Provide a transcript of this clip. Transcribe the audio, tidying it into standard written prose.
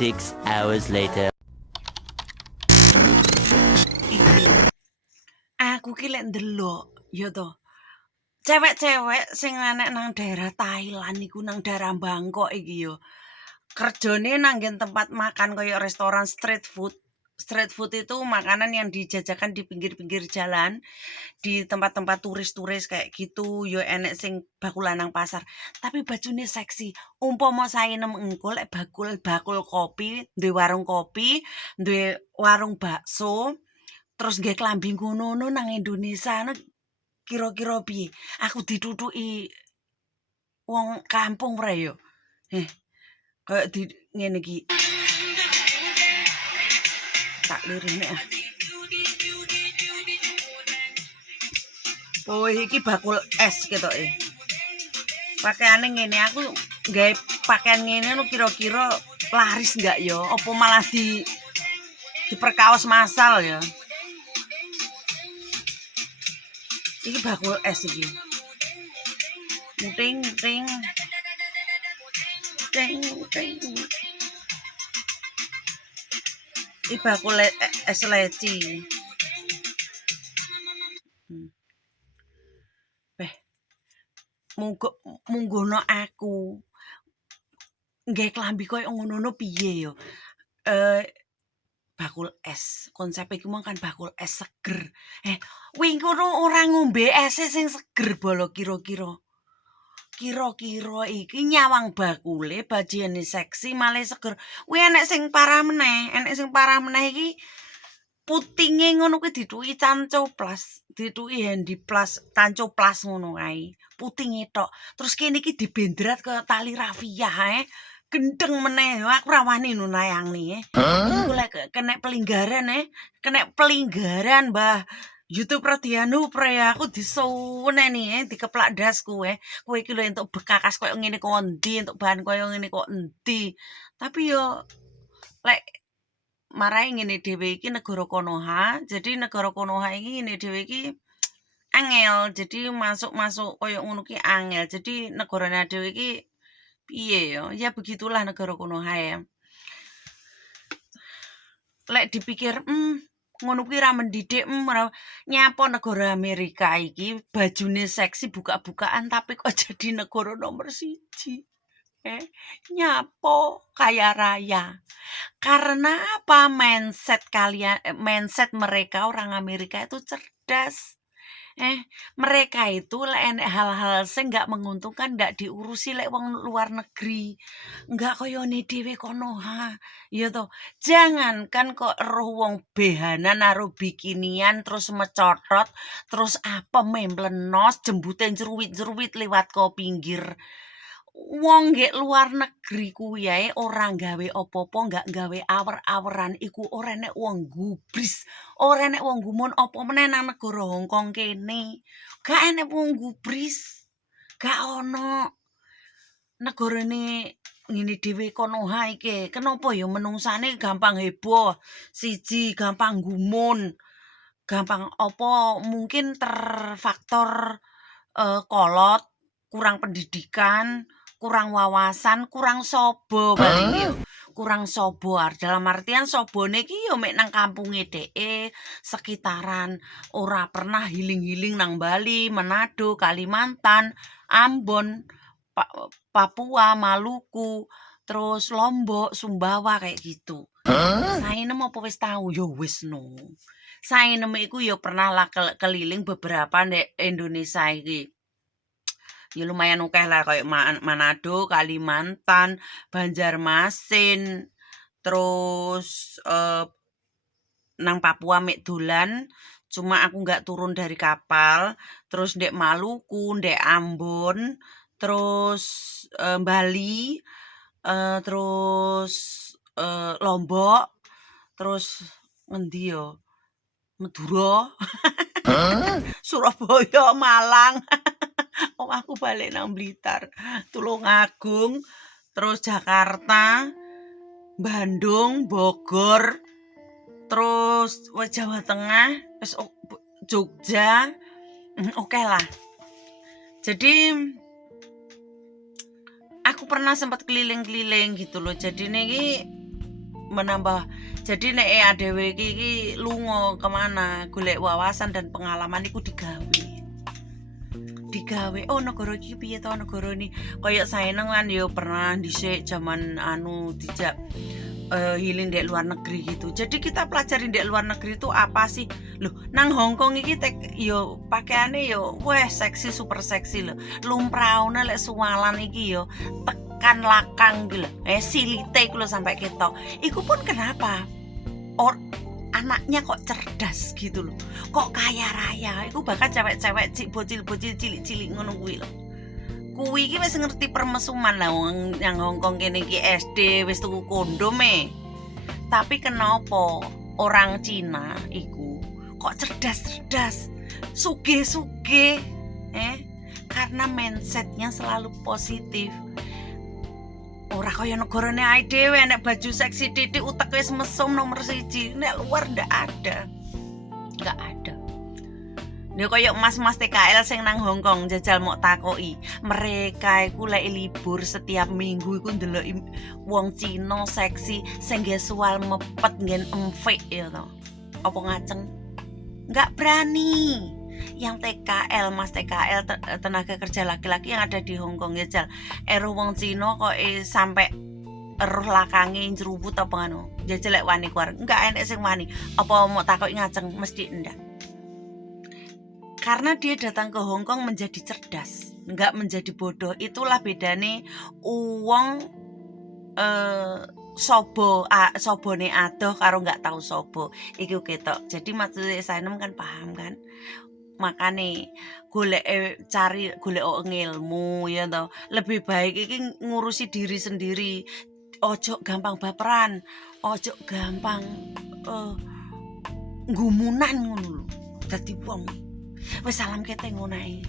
6 hours later. Aku ki lek ndelok ya to. Cewek-cewek sing anek nang daerah Thailand iku nang daerah Bangkok iki yo. Kerjane nang nggen tempat makan kaya restoran street food. Street food itu makanan yang dijajakan di pinggir-pinggir jalan, di tempat-tempat turis-turis kayak gitu, yo enek sing bakulan nang pasar. Tapi bajune seksi. Umpama saenem engko lek bakul kopi, duwe warung kopi, duwe warung bakso, terus nggih klambi ngono nang Indonesia kira-kira piye? Aku dituthuki wong kampung ora ya? Kayak di ngene iki. Tak lirine ah. Oh, iki bakul es ketoke. Pakaiane ngene aku gawe pakaian ngene kira-kira laris enggak ya? Apa malah diperkaos massal ya? Iki bakul es iki. Ting ting. Ting ting. Iki bakul es leci. Munggono aku nggih klambi koyo ngono piye ya? Bakul es. Konsep iku mung kan bakul es seger. Wingi kono ora ngombe es sing seger bolo kira-kira. Kira-kira iki nyawang bakule bajine seksi malah seger. Kuwi enek sing parah meneh, iki putinge ngono kuwi dithuki cancoplas, dithuki handiplas, cancoplas ngono kae. Putinge tok. Terus kene iki dibendrat kaya tali rafia gendeng meneh. Aku ra wani nunayangne. Iku lek kena pelinggaran, Mbah. YouTube Radianu pre aku disuwuneni dikeplak dasku kowe iki lho entuk bekakas koyo ngene kok endi entuk bahan koyo ngene kok endi tapi yo lek marai ngene dhewe iki negara Konoha jadi negara Konoha iki ngene dhewe iki angel jadi masuk koyo ngono ki angel jadi negarane dhewe iki piye ya begitulah negara Konoha ya lek dipikir ngono kuwi ra mendidik nyapa negara Amerika iki bajune seksi buka-bukaan tapi kok jadi negara nomor 1 nyapo kaya raya karena apa mindset mereka orang Amerika itu cerdas mereka itu lek enek hal-hal sing enggak menguntungkan enggak diurusi lek wong luar negeri enggak koyone dhewe Konoha ya toh jangankan kok roh wong behanan karo bikinian terus mecotot terus apa memblenos jembute jeruwit-jeruwit liwat ko pinggir wong nggih luar negeri kuwi ae ora gawe apa-apa enggak gawe awer-aweran iku ora nek wong gubris ora nek wong gumun apa meneh nang negara Hongkong kene gak enek wong gubris gak ono negarane ngene dhewe Konoha iki kenapa ya menungsane gampang heboh siji gampang gumun gampang apa mungkin terfaktor kolot kurang pendidikan kurang wawasan kurang sobo paling yo kurang sobo dalam artian sobone iki yo mek nang kampunge dhek sekitaran ora pernah healing nang Bali Manado Kalimantan Ambon Papua Maluku terus Lombok Sumbawa kayak gitu saenem apa wis tahu yo wis no saenem iku yo pernah lah keliling beberapa ndek Indonesia iki ya lumayan akeh lah kayak Manado, Kalimantan, Banjarmasin, terus nang Papua mek dolan, cuma aku nggak turun dari kapal, terus ndek Maluku, ndek Ambon, terus Bali, terus Lombok, terus ngendi yo? Madura, Surabaya, Malang. Aku balik nang Blitar, Tulungagung, terus Jakarta, Bandung, Bogor, terus Jawa Tengah, terus Jogja, oke lah. Jadi aku pernah sempat keliling-keliling gitu loh. Jadi nih menambah. Jadi nek dhewe iki lunga kemana golek wawasan dan pengalaman iku digawe oh negara iki piye to negara ini kaya saeneng kan ya pernah dhisik zaman dijak healing di luar negeri gitu. Jadi kita pelajari di luar negeri itu apa sih? Loh, nang Hong Kong iki yo pakaiane yo weh seksi super seksi lho. Lumpraune lek suwalan iki yo tekan lakang gitu. Silite iku lho sampai ketok. Iku pun kenapa? Anaknya kok cerdas gitu loh. Kok kaya raya. Iku bahkan cewek-cewek bocil-bocil cilik-cilik ngono kuwi lho. Kuwi iki wis ngerti permesuman lah wong yang Hongkong kene iki SD wis tuku kondom Tapi kenapa orang Cina iku kok cerdas-cerdas, sugih-sugih karena mindsetnya selalu positif. Ora kaya negarane ae dhewe nek baju seksi titik utek wis mesum nomor 1. Nek luar ndak ada. Enggak ada. Dia koyok mas-mas TKL sing nang Hongkong jajal mok takoki. Mereka iku lek libur setiap minggu iku ndelok wong Cina seksi sing gesual mepet nggen empik ya to. Apa ngaceng? Enggak berani. Yang TKL, mas TKL tenaga kerja laki-laki yang ada di Hongkong jajal. Ero wong Cina kok sampai eruh lakange njrubut apa ngono. Jajal lek wani kuar. Enggak enek sing wani. Apa mau takoki ngaceng mesti ndak. Karena dia datang ke Hong Kong menjadi cerdas, enggak menjadi bodoh. Itulah bedane uang sobone adoh karo enggak tahu sobo. Iku ketok. Jadi maksudnya Sainem kan paham kan? Makane golek ilmu ya toh. Lebih baik iki ngurusi diri sendiri. Ojo gampang baperan, ojo gampang gumunan ngono lho. Dadi wong wis salam kete ngono ae.